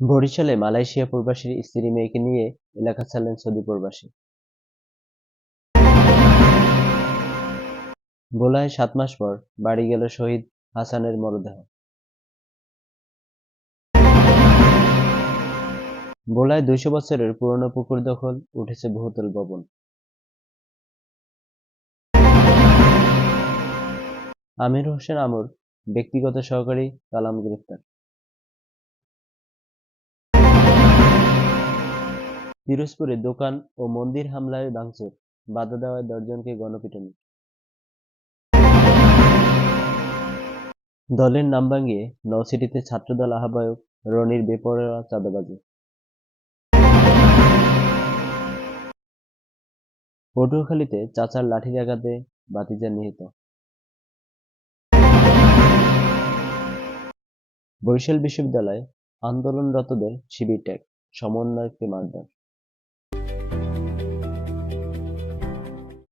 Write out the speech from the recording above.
বরিশালে মালয়েশিয়া প্রবাসীর স্ত্রী মেয়েকে নিয়ে এলাকা ছাড়লেন সৌদি প্রবাসী। ভোলায় ৭ মাস পর বাড়ি গেল শহীদ হাসানের মরদেহ। ভোলায় ২০০ বছরের পুরনো পুকুর দখল, উঠেছে বহুতল ভবন। আমির হোসেন আমর ব্যক্তিগত সহকারী কালাম গ্রেফতার। পিরোজপুরে দোকান ও মন্দির হামলায় ভাঙচুর, বাধা দেওয়ায় ১০ জনকে গণপিটুনি। দলের নাম ভাঙিয়ে নলছিটিতে ছাত্রদল আহ্বায়ক রনির বেপরোয়া চাঁদাবাজি। পটুয়াখালীতে চাচার লাঠির আঘাতে ভাতিজা নিহত। বরিশাল বিশ্ববিদ্যালয়ে আন্দোলনরতদের শিবির ত্যাগ, সমন্বয়ককে মারধর।